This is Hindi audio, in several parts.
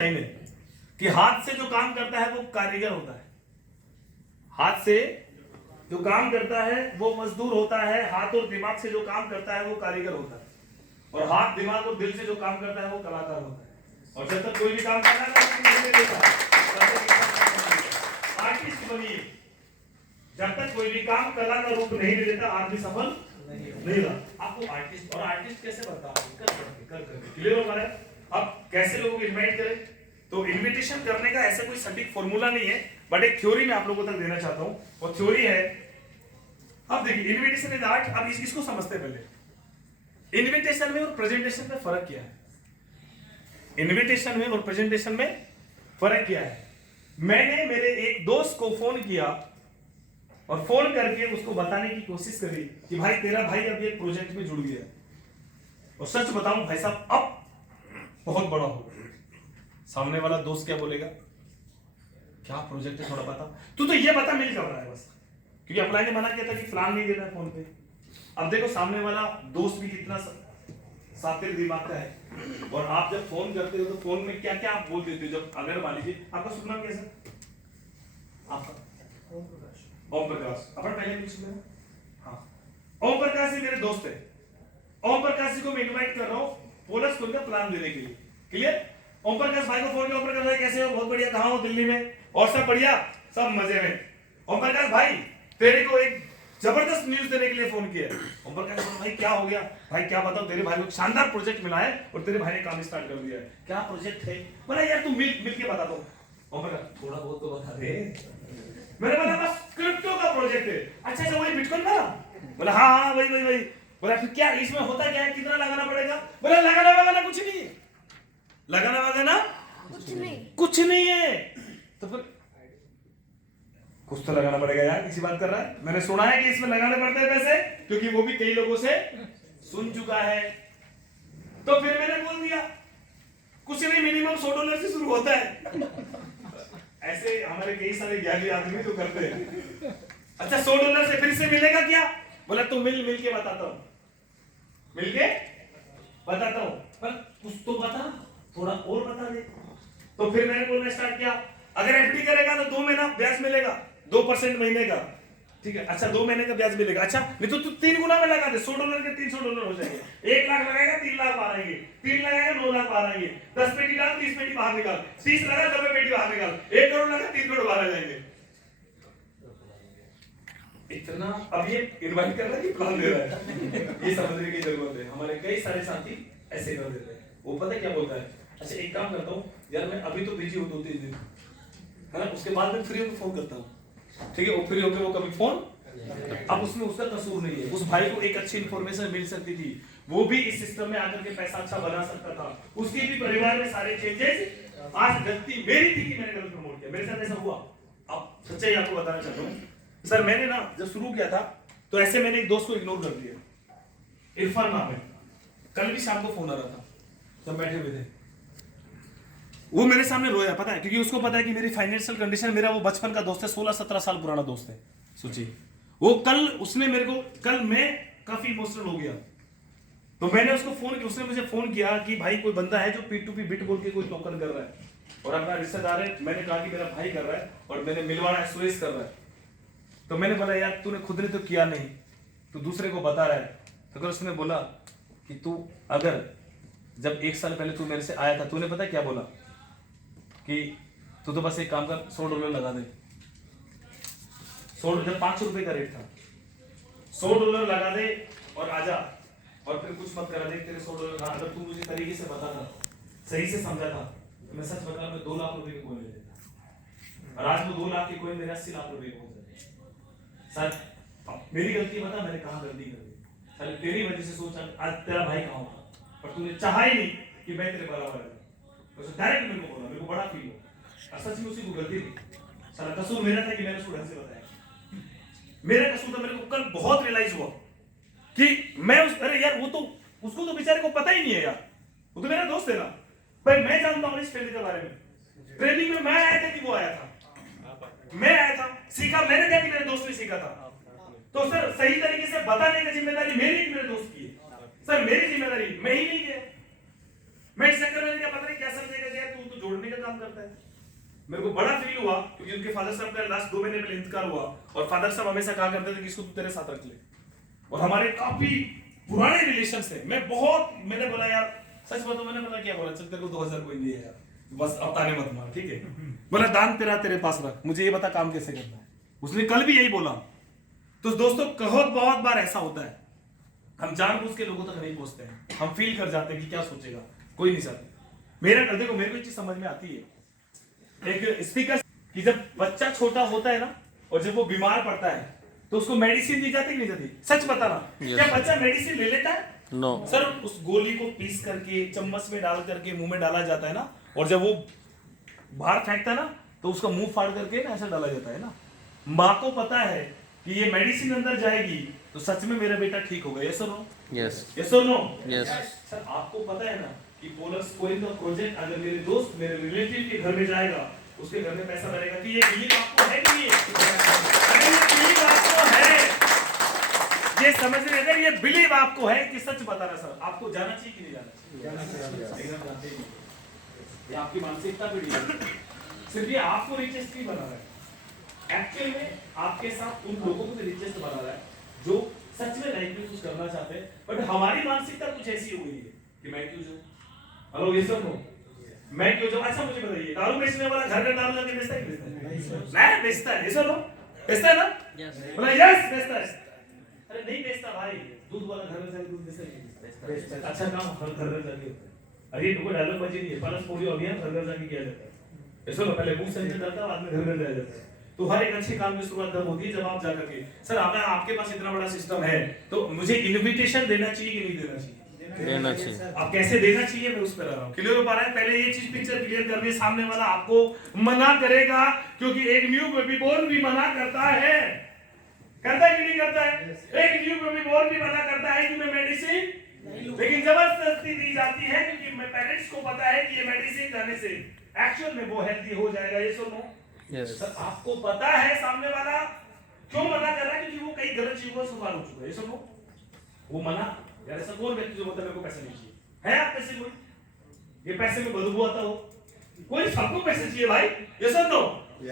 है कि हाथ से जो काम करता है वो कारीगर होता है। हाथ से जो काम करता है वो मजदूर होता है। हाथ और दिमाग से जो काम करता है वो कारीगर होता है। और हाथ, दिमाग और दिल से जो काम करता है वो कलाकार होता है। और जब तक कोई भी काम करना नहीं देता, आर्टिस्ट बनिए। जब तक कोई भी काम कला का रूप नहीं ले लेता, आदमी सफल नहीं रहा। आपको आर्टिस्ट और आर्टिस्ट कैसे बनता है? कर क्लियर हो रहा है? अब कैसे लोगों को इनवाइट करें? तो इनविटेशन करने का ऐसा कोई सटीक फॉर्मूला नहीं है, बट एक थ्योरी मैं आप लोगों तक देना चाहता हूं। वो थ्योरी है, अब देखिए, इनविटेशन इज आर्ट। अब इसको समझते हैं पहले। इनविटेशन में और प्रेजेंटेशन में फर्क क्या है? इनविटेशन में और प्रेजेंटेशन में फर्क क्या है? मैंने मेरे एक दोस्त को फोन किया और फोन करके उसको बताने की कोशिश करी कि भाई तेरा भाई अभी एक प्रोजेक्ट में जुड़ गया। और सच बताऊं भाई साहब, अब बहुत बड़ा हो। सामने वाला दोस्त क्या बोलेगा? क्या प्रोजेक्ट है, थोड़ा बता। तू तो ये बता मिल कब रहा है बस, क्योंकि अप्लाई ने मना किया था कि प्लान नहीं देना है फोन पे। अब देखो, सामने वाला दोस्त भी कितना सातिर दिमाग का है। और आप जब फोन करते हो तो फोन में क्या क्या आप बोल देते हो? जब अगर मान लीजिए, आपका शुभ नाम कैसा? आपका ओम प्रकाश। अपन पहले पूछ लें। हाँ, ओम प्रकाश जी मेरे दोस्त है। ओम प्रकाश जी को मैं इनवाइट कर रहा हूँ पोलर स्कूल का प्लान देने के लिए। क्लियर? ओम प्रकाश भाई को फोन किया। ओम प्रकाश भाई कैसे हो? बहुत बढ़िया। कहाँ हो? दिल्ली में। और सब बढ़िया? सब मजे में। ओम प्रकाश भाई, तेरे को एक जबरदस्त न्यूज देने के लिए फोन किया। ओम प्रकाश भाई क्या हो गया? भाई क्या बताओ, तेरे भाई को शानदार प्रोजेक्ट मिला है और तेरे भाई ने काम स्टार्ट कर दिया है। क्या प्रोजेक्ट है? बोला यार तू मिल के बता दो। ओम प्रकाश थोड़ा बहुत तो बता दे। मैंने बोला बस क्रिप्टो का प्रोजेक्ट है। अच्छा वही बिटकॉइन वाला? बोला हाँ वही। बोला फिर क्या इसमें होता क्या है? कितना लगाना पड़ेगा? बोला लगाना वगाना कुछ नहीं है। लगाना वगाना कुछ नहीं है। तो फिर कुछ तो लगाना पड़ेगा यार, किसी बात कर रहा है। मैंने सुना है कि इसमें लगाने पड़ते हैं पैसे, क्योंकि वो भी कई लोगों से सुन चुका है। तो फिर मैंने बोल दिया कुछ नहीं, मिनिमम $100 से शुरू होता है। ऐसे हमारे कई सारे ज्ञानी आदमी तो करते हैं। अच्छा $100 से फिर से मिलेगा क्या? बोला तू मिल के बताता हूं। मिल के बताता हूं, पर कुछ तो बता, थोड़ा और बता दे। तो फिर मैंने बोलना स्टार्ट किया, अगर एफडी करेगा तो 2 महीना ब्याज मिलेगा 2% महीने का। ठीक है, अच्छा 2 महीने का ब्याज मिलेगा। अच्छा नहीं तो तू 3 गुना में लगा दे, $100 के $300 हो जाएंगे। 1 लाख लगाएगा 3 लाख बाहर आएंगे, 3 लगाएगा 9 लाख बाहर आएंगे, 10 पेटी डाल 30 पेटी बाहर निकाल, 30 लगा 90 पेटी बाहर निकाल, 1 करोड़ लगा 3 करोड़ बाहर आ जाएंगे। इतना अब ये इनवाइट कर रहा है कि प्लान दे रहा है। ये समझने की जरूरत है। हमारे कई सारे साथी ऐसे कर देते हैं। वो पता क्या बोलता है? अच्छा एक काम करता हूँ यार, मैं अभी तो बिजी हूँ 2-3 दिन, है ना, उसके बाद मैं फ्री होकर फोन करता हूँ। ठीक है, वो फ्री होकर वो कभी फोन, अब उसमें उसका कसूर नहीं है। उस भाई को एक अच्छी इंफॉर्मेशन मिल सकती थी, वो भी इस सिस्टम में आकर के पैसा अच्छा बना सकता था। उसके भी परिवार में सारे चेंजेस। आज गलती मेरी थी कि मैंने गलत प्रमोट किया, मेरे साथ ऐसा हुआ। अब सच्चाई आपको बताना चाहता हूँ सर, मैंने ना जब शुरू किया था तो ऐसे मैंने एक दोस्त को इग्नोर कर दिया, इरफान नाम है। कल भी शाम को फोन आ रहा था, सब बैठे हुए थे, वो मेरे सामने रोया। पता है, क्योंकि उसको पता है कि मेरी फाइनेंशियल कंडीशन, मेरा वो बचपन का दोस्त है, 16-17 साल पुराना दोस्त है। सोचिए, वो कल उसने मेरे को, कल मैं काफी इमोशनल हो गया तो मैंने उसको फोन किया। उसने मुझे फोन किया कि भाई कोई बंदा है जो P2P बिट बोल के कोई टोकन कर रहा है और अपना रिश्तेदार है। मैंने कहा कि मेरा भाई कर रहा है और मैंने मिलवाना है, सुरेश कर रहा है। तो मैंने बोला यार तूने खुद ने तो किया नहीं, तू दूसरे को बता रहा है। तो फिर उसने बोला कि तू अगर जब 1 साल पहले तू मेरे से आया था, तूने पता क्या बोला कि तू तो बस एक काम कर, $100 लगा दे। 100, जब ₹5 का रेट था, $100 लगा दे और आजा, और फिर कुछ मत करा दे। तेरे $100 अगर तू मुझे तरीके से बता था, सही से समझा था, तो मैं सच बता, मैं 2 लाख रुपए के कोइन ले लेता। और आज वो 2 लाख के कोइन मेरे 80 लाख रुपए पहुंच जाते। सर मेरी गलती बता, मैंने कहां गलती कर दी? सर तेरी वजह से सोचा आज तेरा भाई कहां होगा, पर तूने चाहा ही नहीं कि मैं तेरे बराबर है। तो डायरेक्ट मेरे को बोला, मेरे को बड़ा फील हुआ। सच में उसी को गलती थी। सर कसूर मेरा था कि मैंने उसको ढंग से बताया। मेरा कसूर था। मेरे को कल बहुत रियलाइज हुआ कि मैं अरे यार, वो तो उसको तो बेचारे को पता ही नहीं है यार, वो तो मेरा दोस्त है ना। पर मैं जानता हूँ इस फील्ड के बारे में। ट्रेनिंग में मैं आया था कि वो आया था? मैं आया था, सीखा मैंने क्या कि मेरे दोस्त ने सीखा था। तो सर सही तरीके से बताने की जिम्मेदारी मेरी, मेरे दोस्त की है। सर मेरी जिम्मेदारी, मैं ही नहीं गया। मैं इस चक्कर में क्या पता नहीं क्या समझेगा कि यार तू तो जोड़ने का काम करता है। मेरे को बड़ा फील हुआ क्योंकि उनके फादर साहब का लास्ट 2 महीने पहले इंतकाल हुआ और फादर साहब हमेशा कहा करते थे कि इसको तू तेरे साथ रख ले, और हमारे काफी पुराने रिलेशन है। मैंने बोला यार सच बताओ, मैंने बोला क्या बोला, चल तेरे को 2000 कोई नहीं है यार, बस अब ताने मत मार, ठीक है। बोला दान तेरे पास रख, मुझे ये बता काम कैसे करना है। उसने कल भी यही बोला। तो दोस्तों बहुत बार ऐसा होता है, हम जानबूझ के लोगों तक नहीं पहुंचते हैं, हम फील कर जाते हैं कि क्या सोचेगा कोई नहीं सर। मेरे को एक चीज समझ में आती है, एक स्पीकर कि जब बच्चा छोटा होता है ना और जब वो बीमार पड़ता है तो उसको मेडिसिन दी जाती कि नहीं जाती? सच बताना, क्या बच्चा मेडिसिन ले लेता है? नो सर उस गोली को पीस करके चम्मच में डाल करके मुंह में डाला जाता है ना, और जब वो बाहर फेंकता है ना तो उसका मुंह फाड़ करके ना ऐसा डाला जाता है ना। माँ को पता है कि ये मेडिसिन अंदर जाएगी तो सच में मेरा बेटा ठीक होगा, यस और नो? यस और नो? यस। सर आपको पता है ना कि पोलक्स कोइन का प्रोजेक्ट अगर मेरे दोस्त मेरे रिलेटिव के घर में जाएगा, उसके घर में पैसा बनेगा कि ये बिलीव आपको है कि नहीं? अगर ये बिलीव आपको है, ये समझ रहे, अगर ये बिलीव आपको है कि सच बता रहा सर, आपको जाना चाहिए कि नहीं जाना चाहिए? एकदम जानते ही। ये आपकी मानसिकता पीढ़ी है। सिर्फ ये आपको रिचेस्ट नहीं बना रहा है, एक्चुअल में आपके साथ उन लोगों को भी रिचेस्ट बना रहा है जो सच में लाइफ में कुछ करना चाहते हैं, बट हमारी मानसिकता कुछ ऐसी हो गई है कि मैं क्यों जाऊं। हेलो ये सब हो, मैं क्यों जाऊं? अच्छा मुझे बताइए, दारू बेचने वाला घर का दारू जाके बेचता है कि बेचता है? नहीं बेचता है, ये सब हो बेचता है ना? बोला यस बेचता है। अरे नहीं बेचता भाई, दूध वाला घर में जाके दूध बेचता है। अच्छा काम हर घर में जाके होता है। अरे कोई डायलॉग बची नहीं है, परस पोलियो अभियान घर घर जाके किया जाता है। ऐसा पहले बूथ सेंटर जाता है, बाद में घर घर जाया जाता है। तो हर एक अच्छे काम की शुरुआत तब होती है जब आप जाकर के, सर अगर आपके पास इतना बड़ा सिस्टम है तो मुझे इनविटेशन देना चाहिए कि नहीं देना चाहिए? देना चाहिए। आप कैसे देना चाहिए मैं उस पर आ रहा हूँ। क्लियर हो पा रहा है? पहले ये चीज पिक्चर क्लियर करनी, सामने वाला आपको मना करेगा, क्योंकि एक न्यू बेबी बोर्न भी मना करता है, करता है कि नहीं करता है? एक न्यू बेबी बोर्न भी मना करता है कि मैं मेडिसिन, लेकिन जबरदस्ती दी जाती है क्योंकि मैं पेरेंट्स को पता है कि ये मेडिसिन खाने से एक्चुअल में वो हेल्दी हो जाएगा। ये सुनो सर, आपको पता है सामने वाला क्यों मना कर रहा है? क्योंकि वो कई गलत चीजों का शिकार हो चुका है। ये सुनो, वो मना यार, ऐसा कौन व्यक्ति जो बोलता है मेरे को पैसे नहीं चाहिए? है आप पैसे कोई? ये पैसे में बदबू आता हो कोई? सबको पैसे चाहिए भाई, ये सुन लो।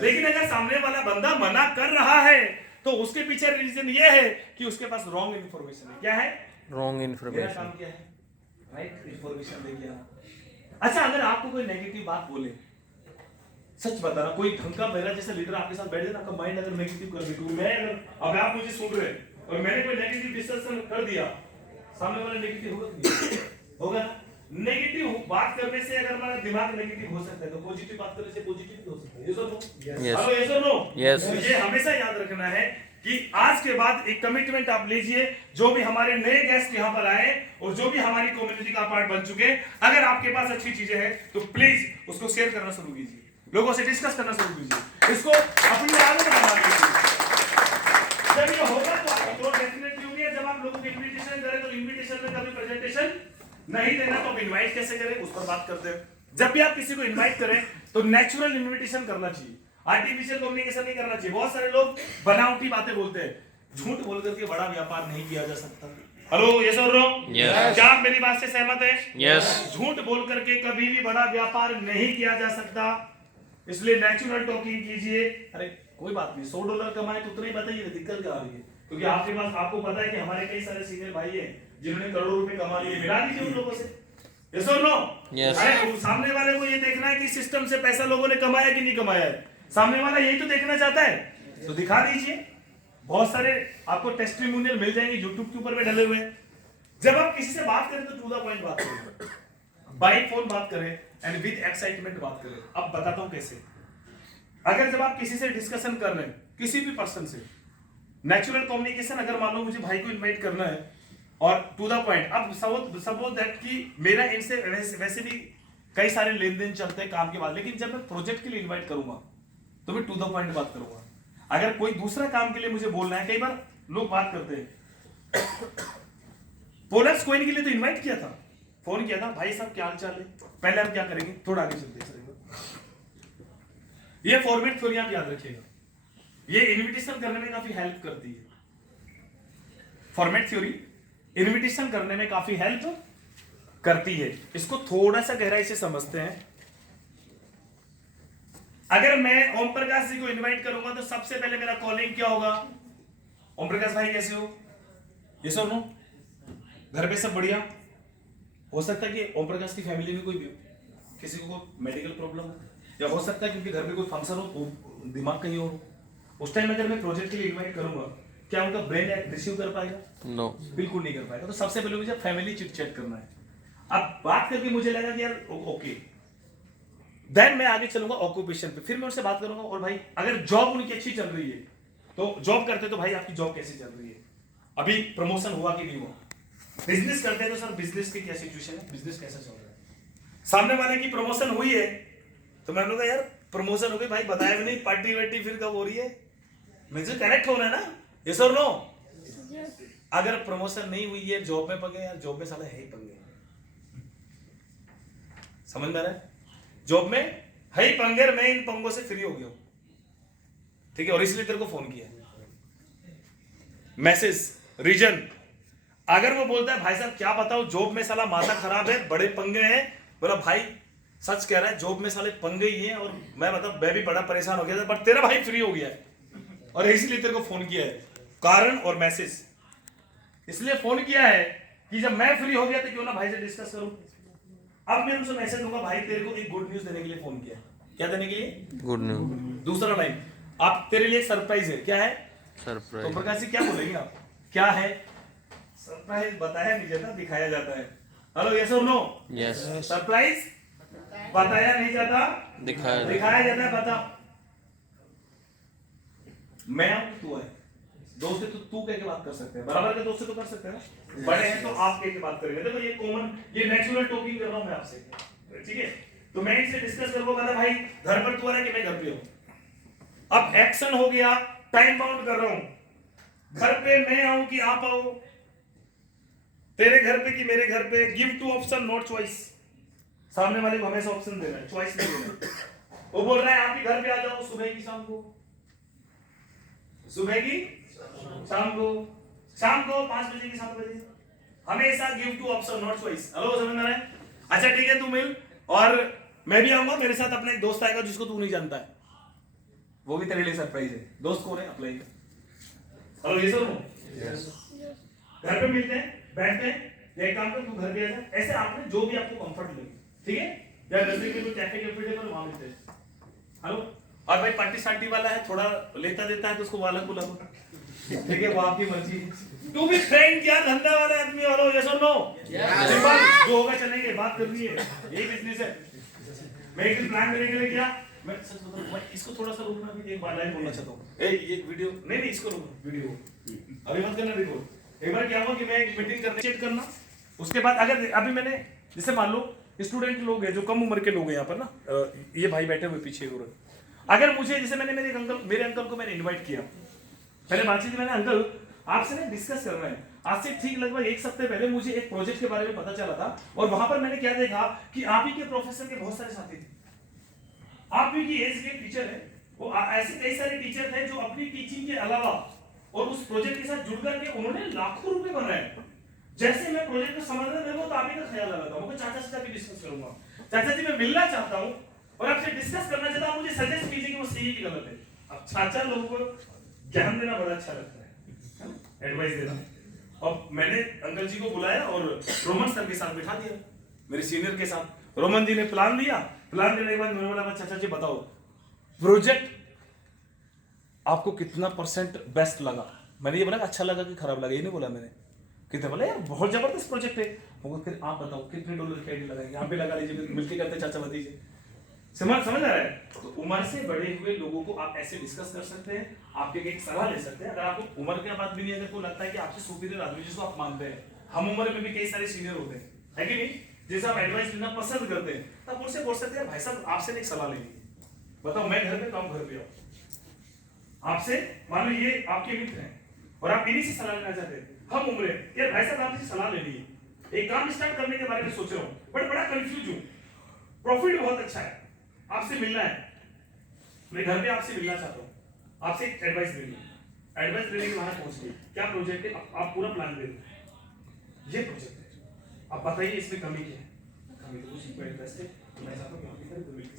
लेकिन अगर सामने वाला बंदा मना कर रहा है तो उसके पीछे रीजन ये है कि उसके पास रॉन्ग इन्फॉर्मेशन है। क्या है रॉन्ग मेरा इन्फॉर्मेशन? काम क्या है? राइट इन्फॉर्मेशन देके आना। अच्छा अगर आपको कोई नेगेटिव बात बोले, सच बताना, कोई ढंग का मेरा जैसा लीडर आपके साथ बैठ जाए ना, आपका माइंड अगर नेगेटिव कर दे, तो मैं अगर अब आप मुझे सुन रहे और मैंने कोई नेगेटिव डिस्कशन कर दिया, सामने वाला नेगेटिव होगा कि नहीं? होगा। नेगेटिव बात करने से अगर हमारा दिमाग नेगेटिव हो सकता है तो पॉजिटिव बात करने से पॉजिटिव भी हो सकता है। ये सुनो, हेलो ये सुनो, ये हमेशा याद रखना है कि आज के बाद एक कमिटमेंट आप लीजिए, जो भी हमारे नए गेस्ट यहाँ पर आए और जो भी हमारी कम्युनिटी का पार्ट बन चुके, अगर आपके पास अच्छी चीजें हैं तो प्लीज उसको शेयर करना शुरू कीजिए, लोगों से डिस्कस करना शुरू कीजिए, इसको अपनी आदत बना लीजिए। जब ये होगा तो आपको डेफिनेटली होगी। जब आप लोगों को इनविटेशन करें तो इनविटेशन में कभी प्रेजेंटेशन नहीं देना तो इनवाइट कैसे करें उस पर बात करते हैं। जब भी आप किसी को इनवाइट करें तो नेचुरल इनविटेशन करना चाहिए, आर्टिफिशियल कम्युनिकेशन नहीं करना चाहिए। बहुत सारे लोग बनावटी बातें बोलते हैं, झूठ बोल करके बड़ा व्यापार नहीं किया जा सकता। हेलो ये सुन रहे हो? क्या आप मेरी बात से सहमत है? यस। झूठ बोल करके कभी भी बड़ा व्यापार नहीं किया जा सकता, इसलिए नेचुरल टॉकिंग कीजिए। अरे कोई बात नहीं, $100 कमाए तो उतना ही बताइए, दिक्कत क्या आ रही है? क्योंकि आपके पास, आपको पता है कि हमारे कई सारे सीनियर भाई हैं जिन्होंने करोड़ों रुपए कमा लिए, मिला दीजिए उन लोगों से। यस और नो? यस। अरे सामने वाले को ये देखना है कि सिस्टम से पैसा लोगों ने कमाया कि नहीं कमाया है, सामने वाला यही तो देखना चाहता है, तो दिखा दीजिए। बहुत सारे आपको टेस्टिमोनियल मिल जाएंगे यूट्यूब के ऊपर में डले हुए। जब आप किसी से बात करें तो टू द पॉइंट बात करें, बाय फोन बात करें एंड विद एक्साइटमेंट बात करें। अब बताता हूं कैसे। अगर जब आप किसी से डिस्कशन कर रहे हैं, किसी भी पर्सन से, नेचुरल कम्युनिकेशन, अगर मान लो मुझे भाई को इनवाइट करना है और टू द पॉइंट, अब सपोज दैट कि मेरा इनसे वैसे भी कई सारे लेन देन चलते हैं काम के बाद, लेकिन जब मैं प्रोजेक्ट के लिए इनवाइट करूंगा तो मैं टू द पॉइंट बात करूंगा। अगर कोई दूसरा काम के लिए मुझे बोलना है, कई बार लोग बात करते हैं, पोलक्स कोइन के लिए तो इनवाइट किया था, फोन किया था, भाई साहब क्या हाल चाल है, पहले हम क्या करेंगे, थोड़ा आगे चलते चलेगा। ये फॉर्मेट थ्योरी आप याद रखिएगा, ये इनविटेशन करने में काफी हेल्प करती है। फॉर्मेट थ्योरी इनविटेशन करने में काफी हेल्प करती है। इसको थोड़ा सा गहराई से समझते हैं। अगर मैं ओम प्रकाश जी को इनवाइट करूंगा तो सबसे पहले मेरा कॉलिंग क्या होगा? ओम प्रकाश भाई कैसे हो? ये सब नो, घर पे सब बढ़िया? हो सकता है कि ओम प्रकाश की फैमिली में कोई किसी को मेडिकल प्रॉब्लम हो, या हो सकता है क्योंकि घर में कोई फंक्शन हो, दिमाग कहीं और हो। उस टाइम अगर मैं प्रोजेक्ट के लिए इनवाइट करूंगा, क्या उनका ब्रेन रिसीव कर पाएगा? नो, बिल्कुल नहीं कर पाएगा। तो सबसे पहले मुझे फैमिली चिट चैट करना है। अब बात करके मुझे लगा कि यार ओके, देन मैं आगे चलूंगा ऑक्यूपेशन पे। फिर मैं उनसे बात करूंगा, और भाई अगर जॉब उनकी अच्छी चल रही है तो जॉब करते तो भाई आपकी जॉब कैसी चल रही है, अभी प्रमोशन हुआ कि नहीं हुआ? बिजनेस करते हैं तो सर बिजनेस की क्या सिचुएशन है, बिजनेस कैसा चल रहा है? सामने वाले की प्रमोशन हुई है तो मैं बोलूंगा यार प्रमोशन हो गई भाई, बताया भी नहीं, पार्टी वार्टी फिर कब हो रही है? मुझे कनेक्ट होना है ना, यस और नो? अगर प्रमोशन नहीं हुई है, जॉब में पंगे, यार जॉब में साला है ही पंगे, समझ में आ रहा है? जॉब में है ही पंगे, मैं इन पंगों से फ्री हो गया हूं, ठीक है, और इसलिए तेरे को फोन किया। मैसेज रीजन, अगर वो बोलता है भाई साहब क्या बताओ, जॉब में साला माथा खराब है, बड़े पंगे हैं, बोला भाई सच कह रहा है, जॉब में साले पंगे ही हैं, और मैं मैं भी बड़ा परेशान हो गया था, बट तेरा भाई फ्री हो गया है और इसलिए तेरे को फोन किया है। कारण और मैसेज, इसलिए फोन किया है कि जब मैं फ्री हो गया तो क्यों ना भाई से डिस्कस करूं। अब मैं उनसे मैसेज दूंगा, भाई तेरे को एक गुड न्यूज देने के लिए फोन किया। क्या देने के लिए? Good news. दूसरा लाइन, आप तेरे लिए सरप्राइज है। क्या है? सरप्राइज। तो प्रकाश जी क्या बोलेंगे आप? क्या है सरप्राइज? बताया नहीं जाता, दिखाया जाता है। हेलो, यस और नो? यस। सरप्राइज बताया नहीं जाता, दिखाया जाता है। बता, मैं हूं, तू है, दोस्त है तो तू कह के बात कर सकते हैं, बराबर के दोस्त से तो कर सकते हैं ना, बड़े हैं तो आप कह के बात करेंगे। देखो ये कॉमन, ये नेचुरल टॉकिंग कर रहा हूं मैं आपसे, ठीक है? तो मैं इनसे डिस्कस करूंगा, कहता भाई घर पर तू आ रहा है कि मैं घर पे हूं। अब एक्शन हो गया, टाइम बाउंड कर रहा हूं, घर पे मैं आऊं कि आप आओ, तेरे घर पे कि मेरे घर पे, give two option not choice. सामने वाले को हमेशा ऑप्शन देना है, चॉइस नहीं देना। वो बोल रहा है आप ही घर पे आ जाओ, सुबह की शाम को, सुबह की शाम को, शाम को 5 बजे की 7 बजे, हमेशा give two option not choice. Hello, समझ में आ रहा है? अच्छा ठीक है, तू मिल, और मैं भी आऊंगा, मेरे साथ अपना एक दोस्त आएगा जिसको तू नहीं जानता है, वो भी तेरे लिए सरप्राइज है। दोस्त कौन है? अप्लाई कर। हेलो, ये सब घर पे मिलते हैं, बैठते हैं, एक काम कर, तू घर पे आ जा, ऐसे आपने जो भी आपको कंफर्ट लगे, ठीक है? या नजदीक में कोई कैफे कैफे पर वहां मिलते हैं। हेलो, और भाई पार्टी सार्टी वाला है, थोड़ा लेता देता है तो उसको वाला बुला दो, ठीक है? वो आपकी मर्जी है। तू भी फ्रेंड क्या धंधा वाला आदमी, हेलो, यस और नो? यस। जो होगा चलेंगे, बात करनी है, यही बिजनेस है। मैं एक दिन प्लान करने के लिए गया, मैं सच बताऊं, मैं इसको थोड़ा सा रोकना, भी एक बार लाइन बोलना चाहता हूं। ए ये वीडियो नहीं, इसको रोको, वीडियो अभी मत करना, रिकॉर्ड। एक बार क्या हुआ कि मैं एक मीटिंग करने चेक करना, उसके बाद अगर अभी मैंने, जैसे मान लो स्टूडेंट लोग हैं जो कम उम्र के लोग हैं यहाँ पर ना, ये भाई बैठे हुए पीछे, और अगर मुझे, जैसे मैंने मेरे अंकल को मैंने इनवाइट किया, पहले बातचीत मैंने, अंकल आपसे ना डिस्कस करना है। आज से ठीक लगभग 1 सप्ताह पहले मुझे एक प्रोजेक्ट के बारे में पता चला था, और वहां पर मैंने क्या देखा कि आप ही के प्रोफेसर के बहुत सारे साथी थे, आप ही की एज के टीचर है, वो ऐसे कई सारे टीचर थे जो अपनी टीचिंग के अलावा और उस प्रोजेक्ट के साथ जुड़ करके उन्होंने लाखों रुपए बनाए। जैसे मैं प्रोजेक्ट को समझने लगा तो आप ही का ख्याल आ रहा था, मैं चाचा से जाके डिस्कस करूंगा, चाचा जी मैं मिलना चाहता हूं और आपसे डिस्कस करना चाहता हूं, मुझे सजेस्ट कीजिए कि वो सही की गलत है। अब चाचा लोगों को ज्ञान देना बड़ा अच्छा लगता है, एडवाइस देना। अब मैंने अंकल जी को बुलाया और रोमन सर के साथ बिठा दिया, मेरे सीनियर के साथ। रोमन जी ने प्लान दिया, प्लान देने के बाद मैंने बोला चाचा जी बताओ प्रोजेक्ट आपको कितना % बेस्ट लगा। मैंने ये बोला अच्छा लगा कि खराब लगा, ये नहीं बोला मैंने, कितने बोला यार बहुत जबरदस्त प्रोजेक्ट है। फिर आप बताओ कितने $, की आईडी लगाएंगे, यहाँ पे लगा लीजिए, मिलके करते चाचा भतीजे। समझ आ रहा है? तो उम्र से बड़े हुए लोगों को आप ऐसे डिस्कस कर सकते हैं, आपके एक सलाह ले सकते हैं। अगर आपको उम्र की बात भी नहीं, अगर को लगता है कि आपसे सुपीरियर आदमी जिसको आप मानते हैं, हम उम्र में भी कई सारे सीनियर होते हैं, है कि नहीं, जिसे आप एडवाइस लेना पसंद करते हैं, तब उनसे बोल सकते हैं भाई साहब आपसे एक सलाह लेनी, बताओ मैं घर पे काम, घर पे आओ, आपसे मान लो ये आपके मित्र हैं और आप इन्हीं से सलाह लेना चाहते हैं, हम उम्र है यार भाई साहब आपसे सलाह लेनी है, एक काम स्टार्ट करने के बारे में सोच रहा हूँ बट बड़ा कंफ्यूज हूँ, प्रॉफिट बहुत अच्छा है, आपसे मिलना है, मैं घर पे आपसे मिलना चाहता हूँ, आपसे एक एडवाइस लेनी है। एडवाइस लेने के वहां पहुंच गए, क्या प्रोजेक्ट है, आप पूरा प्लान दे दो, ये प्रोजेक्ट है, अब बताइए इसमें कमी क्या है? कमी तो उसी पॉइंट पे मैं चाहता हूं आप इधर बिल्कुल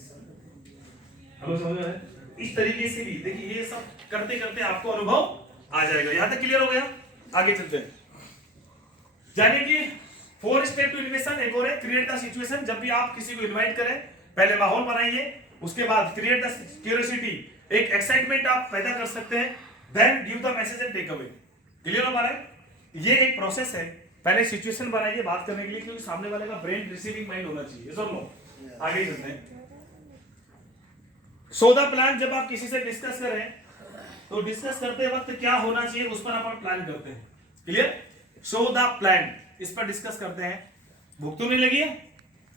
हम समझ रहे हैं। इस तरीके से भी देखिए ये सब करते करते आपको अनुभव आ जाएगा। यहां तक क्लियर हो गया? आगे चलते हैं। यानी कि 4 स्टेप टू इन्वेस्टमेंट। एक और है क्रिएट द सिचुएशन। जब भी आप किसी को इनवाइट करें पहले माहौल बनाइए, उसके बाद क्रिएट द क्यूरियोसिटी, एक एक्साइटमेंट आप पैदा कर सकते हैं, then give the message and take away. Clear हो पा रहा है? ये एक प्रोसेस है। पहले सिचुएशन बनाइए बात करने के लिए, क्योंकि सामने वाले का ब्रेन रिसीविंग माइंड होना चाहिए। सर नो आगे चलते हैं। So the plan. जब आप किसी से डिस्कस करें तो डिस्कस करते वक्त क्या होना चाहिए उस पर अपन प्लान करते हैं। क्लियर? सो द प्लान, इस पर डिस्कस करते हैं। भूख तो नहीं लगी है?